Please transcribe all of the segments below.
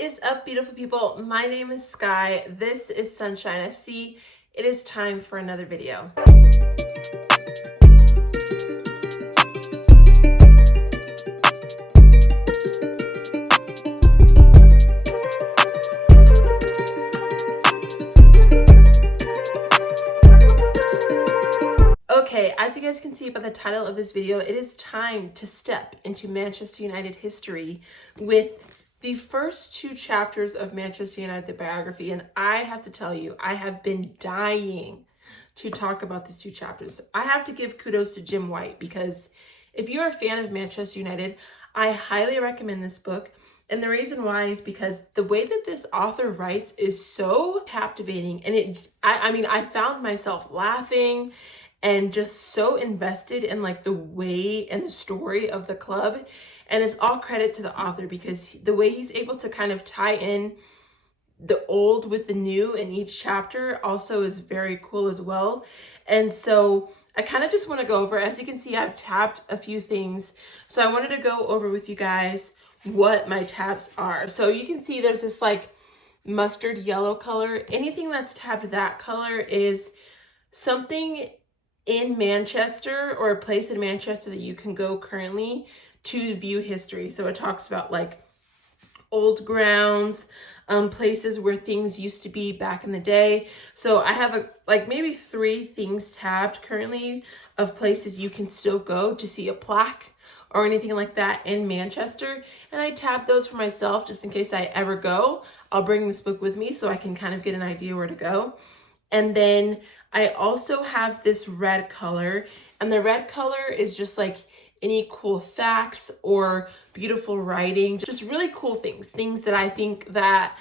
What is up, beautiful people? My name is Sky. This is Sunshine FC. It is time for another video. Okay, as you guys can see by the title of this video, it is time to step into Manchester United history with the first two chapters of Manchester United, the biography. And I have to tell you, I have been dying to talk about these two chapters. I have to give kudos to Jim White, because if you're a fan of Manchester United, I highly recommend this book. And the reason why is because the way that this author writes is so captivating. And I found myself laughing and just so invested in like the way and the story of the club. And it's all credit to the author, because the way he's able to kind of tie in the old with the new in each chapter also is very cool as well. And so I kind of just want to go over, as you can see, I've tabbed a few things. So I wanted to go over with you guys what my tabs are. So you can see there's this like mustard yellow color. Anything that's tabbed that color is something in Manchester, or a place in Manchester that you can go currently to view history. So it talks about like old grounds, places where things used to be back in the day. So I have like maybe 3 things tabbed currently of places you can still go to see a plaque or anything like that in Manchester. And I tabbed those for myself just in case I ever go. I'll bring this book with me so I can kind of get an idea where to go. And then I also have this red color, and the red color is just like any cool facts or beautiful writing, just really cool things that I think that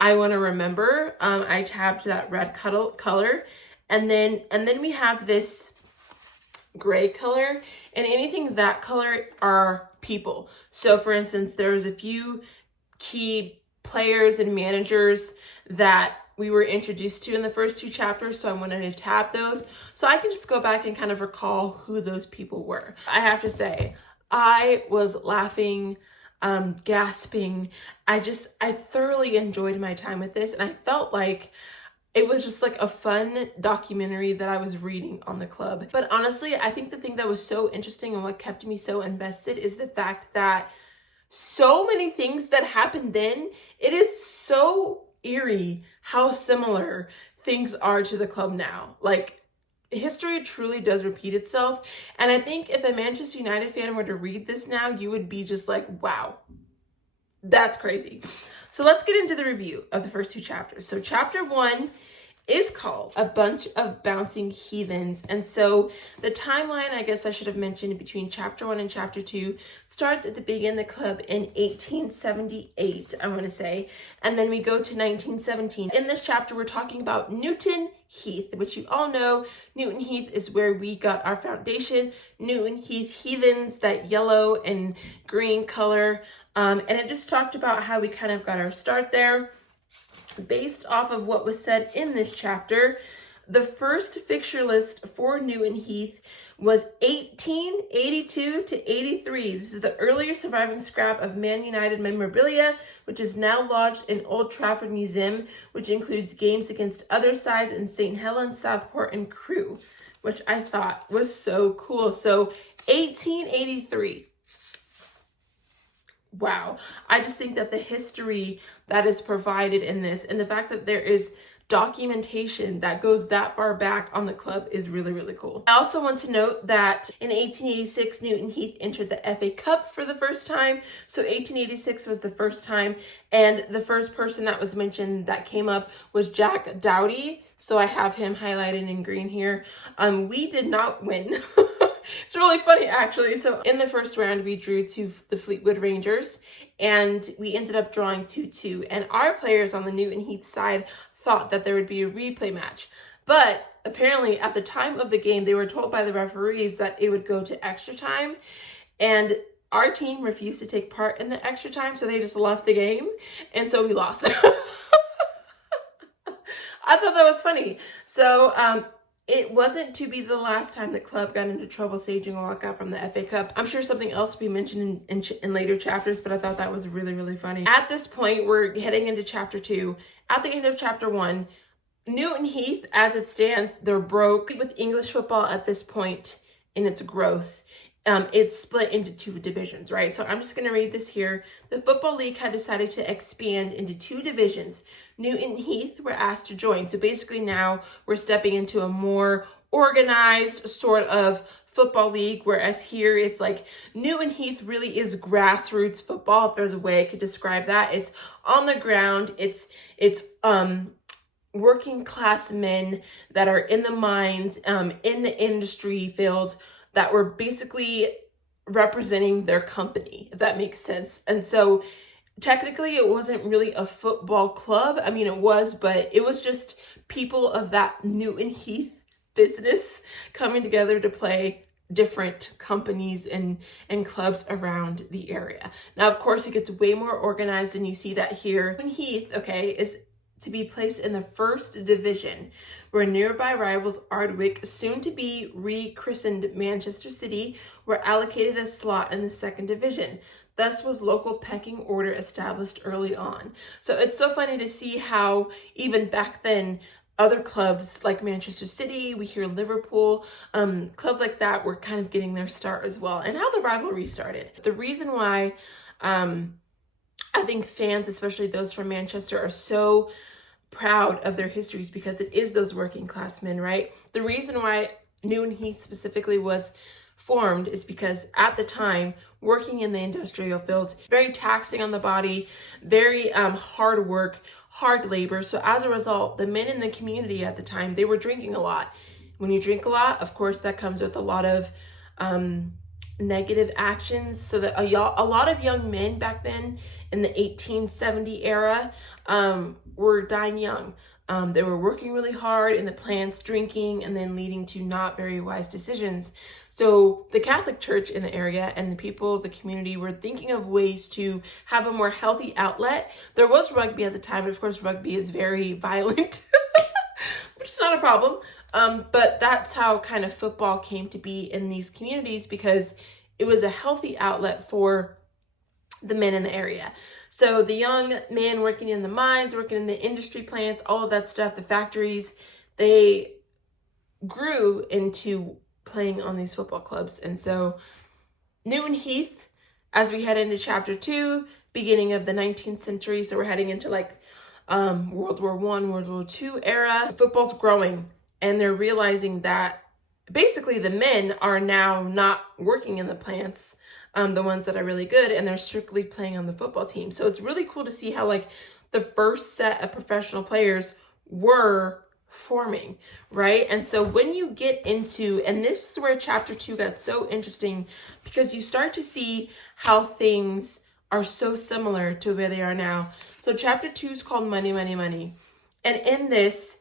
I want to remember. I tabbed that red color, and then we have this gray color, and anything that color are people. So for instance, there's a few key players and managers that we were introduced to in the first 2 chapters, so I wanted to tab those so I can just go back and kind of recall who those people were. I have to say, I was laughing, gasping. I thoroughly enjoyed my time with this, and I felt like it was just like a fun documentary that I was reading on the club. But honestly, I think the thing that was so interesting and what kept me so invested is the fact that so many things that happened then, it is so eerie how similar things are to the club now. Like, history truly does repeat itself. And I think if a Manchester United fan were to read this now, you would be just like, wow, that's crazy. So let's get into the review of the first 2 chapters. So chapter 1 is called A Bunch of Bouncing Heathens. And so the timeline, I guess I should have mentioned, between chapter 1 and chapter 2 starts at the beginning of the club in 1878, I want to say. And then we go to 1917. In this chapter, we're talking about Newton Heath, which you all know. Newton Heath is where we got our foundation. Newton Heath Heathens, that yellow and green color. And it just talked about how we kind of got our start there. Based off of what was said in this chapter, the first fixture list for Newton Heath was 1882 to 83. This is the earlier surviving scrap of Man United memorabilia, which is now lodged in Old Trafford Museum, which includes games against other sides in St. Helens, Southport, and Crewe, which I thought was so cool. So 1883. Wow. I just think that the history that is provided in this, and the fact that there is documentation that goes that far back on the club, is really, really cool. I also want to note that in 1886, Newton Heath entered the FA Cup for the first time. So 1886 was the first time, and the first person that was mentioned that came up was Jack Doughty. So I have him highlighted in green here. We did not win. It's really funny, actually. So in the first round, we drew to the Fleetwood Rangers, and we ended up drawing 2-2. And our players on the Newton Heath side thought that there would be a replay match. But apparently, at the time of the game, they were told by the referees that it would go to extra time. And our team refused to take part in the extra time, so they just left the game. And so we lost. I thought that was funny. So it wasn't to be the last time the club got into trouble staging a walkout from the FA Cup. I'm sure something else will be mentioned in later chapters, but I thought that was really, really funny. At this point, we're heading into chapter 2. At the end of chapter 1, Newton Heath, as it stands, they're broke. With English football at this point in its growth, it's split into 2 divisions, right? So I'm just going to read this here. The Football League had decided to expand into 2 divisions. Newton Heath were asked to join. So basically now we're stepping into a more organized sort of football league, whereas here it's like Newton Heath really is grassroots football, if there's a way I could describe that. It's on the ground. It's working class men that are in the mines, in the industry field, that were basically representing their company, if that makes sense. And so technically it wasn't really a football club. I mean, it was, but it was just people of that Newton Heath business coming together to play different companies and clubs around the area. Now, of course, it gets way more organized, and you see that here. Newton Heath, okay, is to be placed in the 1st division, where nearby rivals Ardwick, soon to be rechristened Manchester City, were allocated a slot in the 2nd division. Thus was local pecking order established early on. So it's so funny to see how even back then, other clubs like Manchester City, we hear Liverpool, clubs like that were kind of getting their start as well, and how the rivalry started. The reason why I think fans, especially those from Manchester, are so proud of their histories, because it is those working class men, right? The reason why Newton Heath specifically was formed is because at the time, working in the industrial fields, very taxing on the body, very hard work, hard labor. So as a result, the men in the community at the time, they were drinking a lot. When you drink a lot, of course, that comes with a lot of negative actions. So that a lot of young men back then in the 1870 era were dying young. They were working really hard in the plants, drinking, and then leading to not very wise decisions. So the Catholic Church in the area and the people of the community were thinking of ways to have a more healthy outlet. There was rugby at the time, but of course rugby is very violent, which is not a problem. But that's how kind of football came to be in these communities, because it was a healthy outlet for the men in the area. So the young men working in the mines, working in the industry plants, all of that stuff, the factories, they grew into playing on these football clubs. And so Newton Heath, as we head into chapter 2, beginning of the 19th century, so we're heading into like World War I, World War II era, football's growing, and they're realizing that basically the men are now not working in the plants, the ones that are really good, and they're strictly playing on the football team. So it's really cool to see how like the first set of professional players were forming, right? And so when you get into, and this is where chapter 2 got so interesting, because you start to see how things are so similar to where they are now. So chapter 2 is called Money, Money, Money. And in this,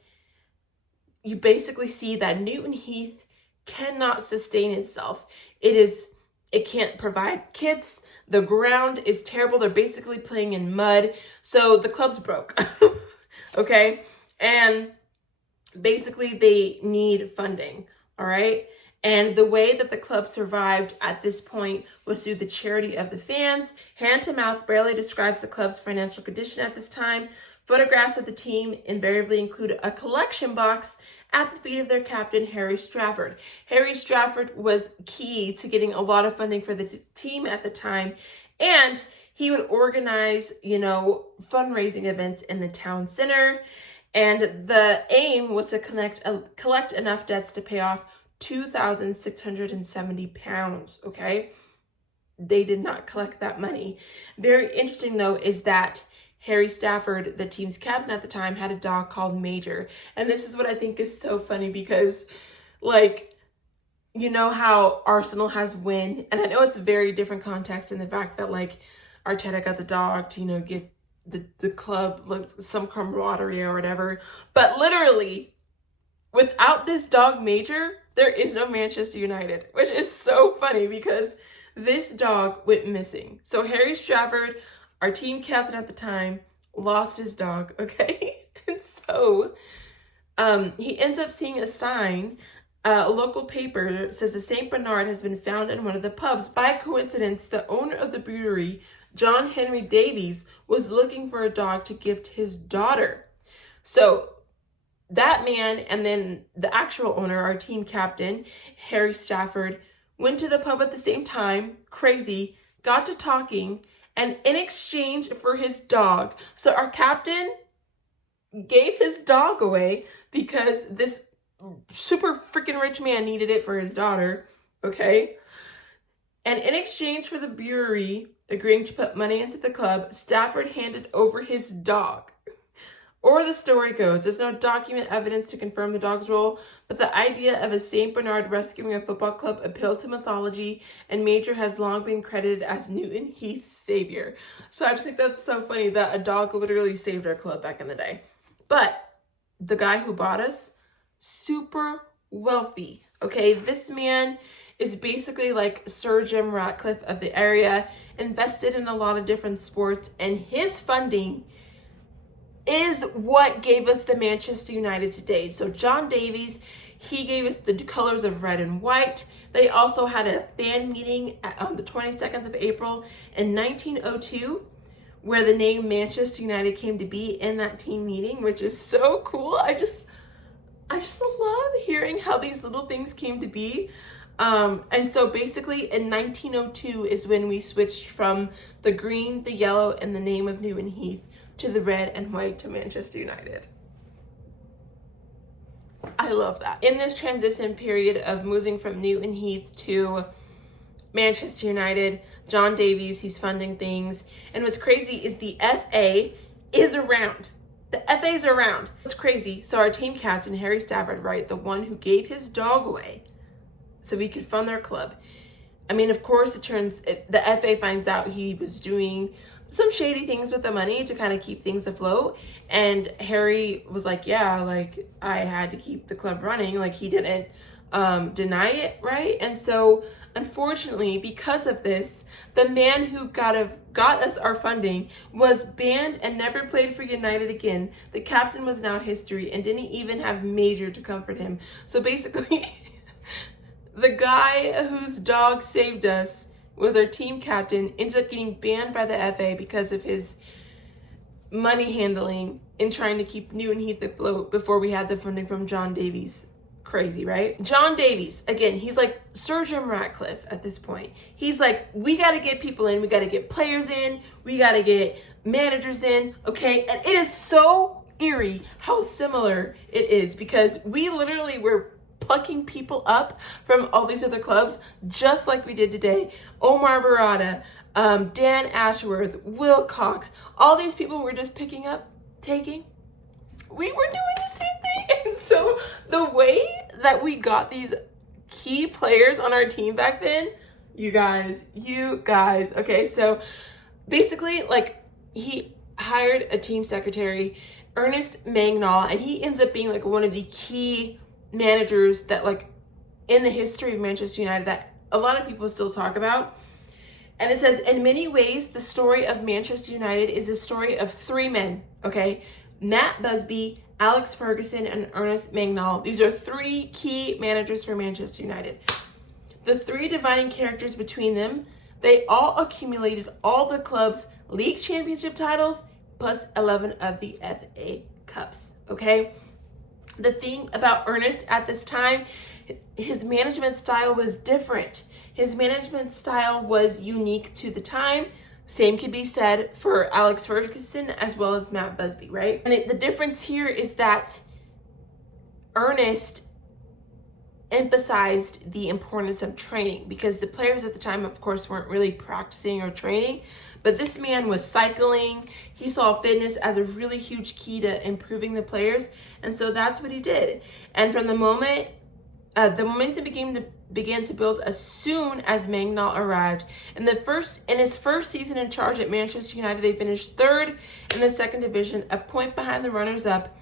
you basically see that Newton Heath cannot sustain itself. It can't provide kits. The ground is terrible. They're basically playing in mud. So the club's broke. Okay? And basically they need funding. All right? And the way that the club survived at this point was through the charity of the fans. Hand to mouth barely describes the club's financial condition at this time. Photographs of the team invariably include a collection box at the feet of their captain, Harry Strafford. Harry Strafford was key to getting a lot of funding for the team at the time, and he would organize, fundraising events in the town center, and the aim was to collect enough debts to pay off £2,670, okay? They did not collect that money. Very interesting, though, is that Harry Stafford, the team's captain at the time, had a dog called Major. And this is what I think is so funny, because, how Arsenal has Win. And I know it's a very different context in the fact that, Arteta got the dog to, give the club some camaraderie or whatever. But literally, without this dog Major, there is no Manchester United, which is so funny because this dog went missing. So Harry Stafford, our team captain at the time, lost his dog, okay? And so He ends up seeing a sign. A local paper says a St. Bernard has been found in one of the pubs. By coincidence, the owner of the brewery, John Henry Davies, was looking for a dog to give to his daughter. So that man and then the actual owner, our team captain, Harry Stafford, went to the pub at the same time, crazy, got to talking, and in exchange for his dog, so our captain gave his dog away because this super freaking rich man needed it for his daughter, okay? And in exchange for the brewery agreeing to put money into the club, Stafford handed over his dog. Or the story goes, there's no document evidence to confirm the dog's role, but the idea of a St. Bernard rescuing a football club appealed to mythology, and Major has long been credited as Newton Heath's savior. So I just think that's so funny that a dog literally saved our club back in the day. But the guy who bought us, super wealthy, okay? This man is basically like Sir Jim Ratcliffe of the area, invested in a lot of different sports, and his funding is what gave us the Manchester United today. So John Davies, he gave us the colors of red and white. They also had a fan meeting on the 22nd of April in 1902, where the name Manchester United came to be in that team meeting, which is so cool. I just love hearing how these little things came to be. And so basically in 1902 is when we switched from the green, the yellow, and the name of Newton Heath to the red and white to Manchester United. I love that. In this transition period of moving from Newton Heath to Manchester United, John Davies, he's funding things. And what's crazy is the FA is around. The FA's around. It's crazy. So our team captain, Harry Stafford, right, the one who gave his dog away so we could fund their club. I mean, of course, the FA finds out he was doing some shady things with the money to kind of keep things afloat. And Harry was like, yeah, like I had to keep the club running. Like he didn't deny it, right? And so unfortunately, because of this, the man who got us our funding was banned and never played for United again. The captain was now history and didn't even have Major to comfort him. So basically, the guy whose dog saved us was our team captain, ends up getting banned by the FA because of his money handling in trying to keep Newton Heath afloat before we had the funding from John Davies. Crazy, right? John Davies, again, he's like Sir Jim Ratcliffe at this point. He's like, we got to get people in, we got to get players in, we got to get managers in, okay? And it is so eerie how similar it is because we literally were plucking people up from all these other clubs, just like we did today. Omar Barada, Dan Ashworth, Will Cox, all these people were just picking up, taking. We were doing the same thing. And so the way that we got these key players on our team back then, you guys, okay, so basically, like, he hired a team secretary, Ernest Magnall, and he ends up being like one of the key managers that, like, in the history of Manchester United that a lot of people still talk about. And it says, in many ways, the story of Manchester United is a story of three men, okay? Matt Busby, Alex Ferguson, and Ernest Magnall. These are three key managers for Manchester United. The three dividing characters between them, they all accumulated all the club's league championship titles plus 11 of the FA Cups, okay? The thing about Ernest at this time, his management style was different. His management style was unique to the time. Same could be said for Alex Ferguson as well as Matt Busby, right? And the difference here is that Ernest emphasized the importance of training because the players at the time, of course, weren't really practicing or training. But this man was cycling. He saw fitness as a really huge key to improving the players. And so that's what he did. And from the moment, the momentum began to build as soon as Magnall arrived. In his first season in charge at Manchester United, they finished third in the second division, a point behind the runners-up.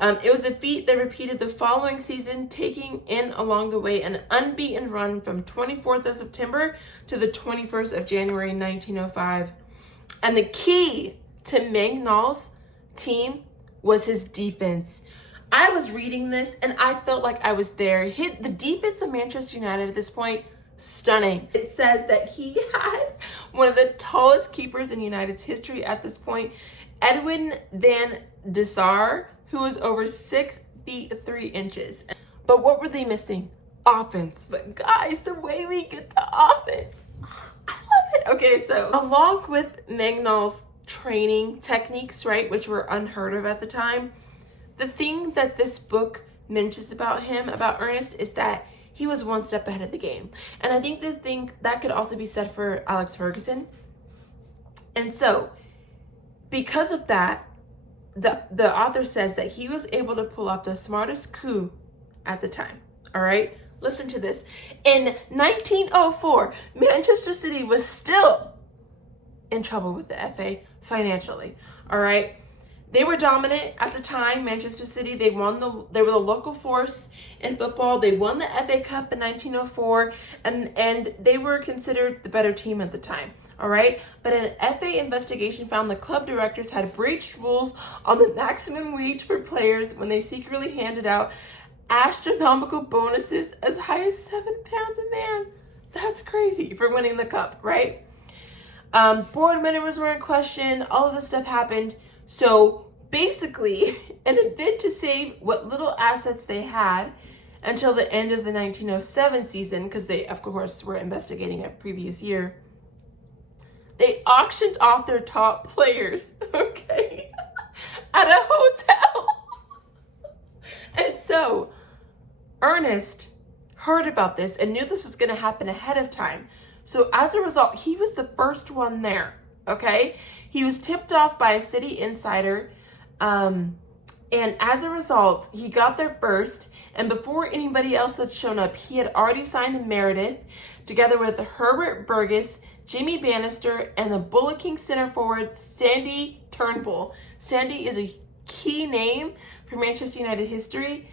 It was a feat that repeated the following season, taking in along the way an unbeaten run from 24th of September to the 21st of January 1905. And the key to Magnall's team was his defense. I was reading this and I felt like I was there. The defense of Manchester United at this point, stunning. It says that he had one of the tallest keepers in United's history at this point, Edwin van der Sar, who was over 6 feet 3 inches. But what were they missing? Offense. But guys, the way we get the offense, I love it. Okay, so along with Magnall's training techniques, right, which were unheard of at the time, the thing that this book mentions about him, about Ernest, is that he was one step ahead of the game. And I think the thing that could also be said for Alex Ferguson. And so, because of that, the author says that he was able to pull off the smartest coup at the time. All right, listen to this. In 1904, Manchester City was still in trouble with the FA financially. All right. They were dominant at the time, Manchester City. They were the local force in football. They won the FA Cup in 1904, and they were considered the better team at the time. All right, but an FA investigation found the club directors had breached rules on the maximum wage for players when they secretly handed out astronomical bonuses as high as £7 a man. That's crazy for winning the cup, right? Board members were in question. All of this stuff happened. So basically, in a bid to save what little assets they had until the end of the 1907 season, because they, of course, were investigating a previous year, they auctioned off their top players, okay, at a hotel. And so Ernest heard about this and knew this was going to happen ahead of time. So as a result, he was the first one there, okay? He was tipped off by a city insider, and as a result, he got there first, and before anybody else had shown up, he had already signed Meredith, together with Herbert Burgess, Jimmy Bannister, and the Bullocking center forward, Sandy Turnbull. Sandy is a key name for Manchester United history,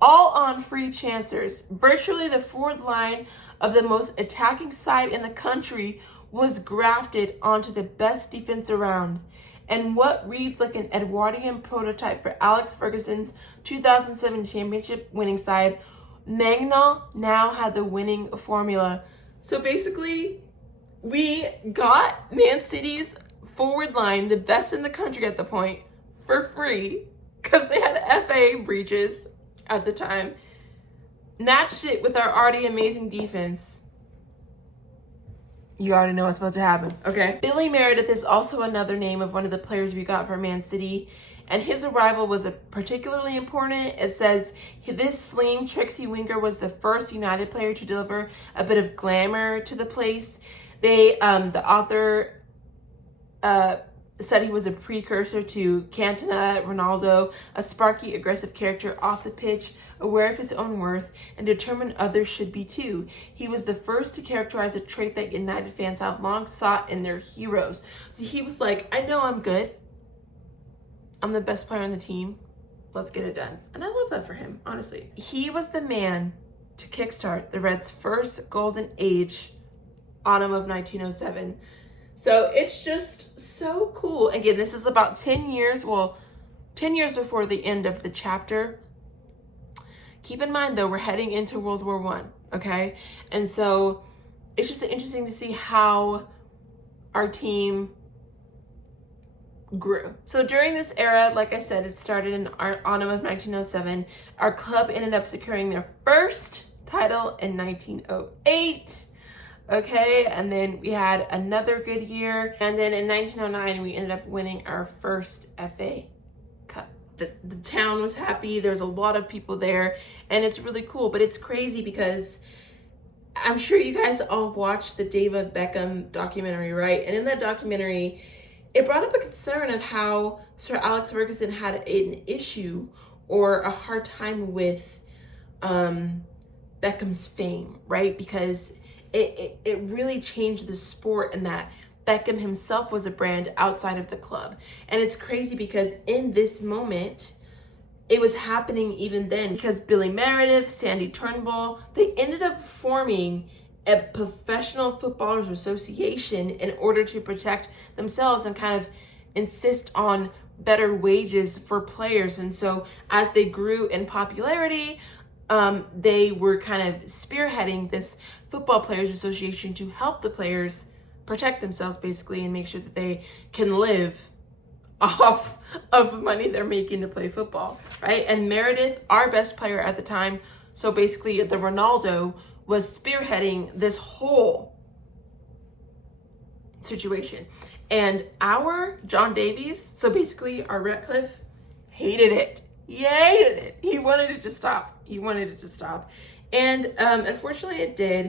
all on free chancers. Virtually the forward line of the most attacking side in the country was grafted onto the best defense around. And what reads like an Edwardian prototype for Alex Ferguson's 2007 championship winning side, Magnall now had the winning formula. So basically, we got Man City's forward line, the best in the country at the point, for free, because they had FA breaches at the time, matched it with our already amazing defense. You already know what's supposed to happen, okay? Billy Meredith is also another name of one of the players we got from Man City, and his arrival was particularly important. It says this slim, tricksy winger was the first United player to deliver a bit of glamour to the place. The author said he was a precursor to Cantona, Ronaldo, a sparky, aggressive character off the pitch, aware of his own worth, and determined others should be too. He was the first to characterize a trait that United fans have long sought in their heroes. So he was like, I know I'm good. I'm the best player on the team. Let's get it done. And I love that for him, honestly. He was the man to kickstart the Reds' first golden age, autumn of 1907. So it's just so cool. Again, this is about 10 years before the end of the chapter. Keep in mind, though, we're heading into World War I, okay? And so it's just interesting to see how our team grew. So during this era, like I said, it started in autumn of 1907. Our club ended up securing their first title in 1908. Okay, and then we had another good year. And then in 1909, we ended up winning our first FA Cup. The town was happy. There's a lot of people there, and it's really cool. But it's crazy because I'm sure you guys all watched the David Beckham documentary, right? And in that documentary, it brought up a concern of how Sir Alex Ferguson had an issue or a hard time with Beckham's fame, right? Because it really changed the sport, and that Beckham himself was a brand outside of the club. And it's crazy because in this moment, it was happening even then, because Billy Meredith, Sandy Turnbull, they ended up forming a professional footballers association in order to protect themselves and kind of insist on better wages for players. And so as they grew in popularity, they were kind of spearheading this Football Players Association to help the players protect themselves, basically, and make sure that they can live off of money they're making to play football, right? And Meredith, our best player at the time, so basically the Ronaldo, was spearheading this whole situation. And our John Davies, so basically our Ratcliffe, hated it. He hated it. He wanted it to stop. He wanted it to stop. And unfortunately it did.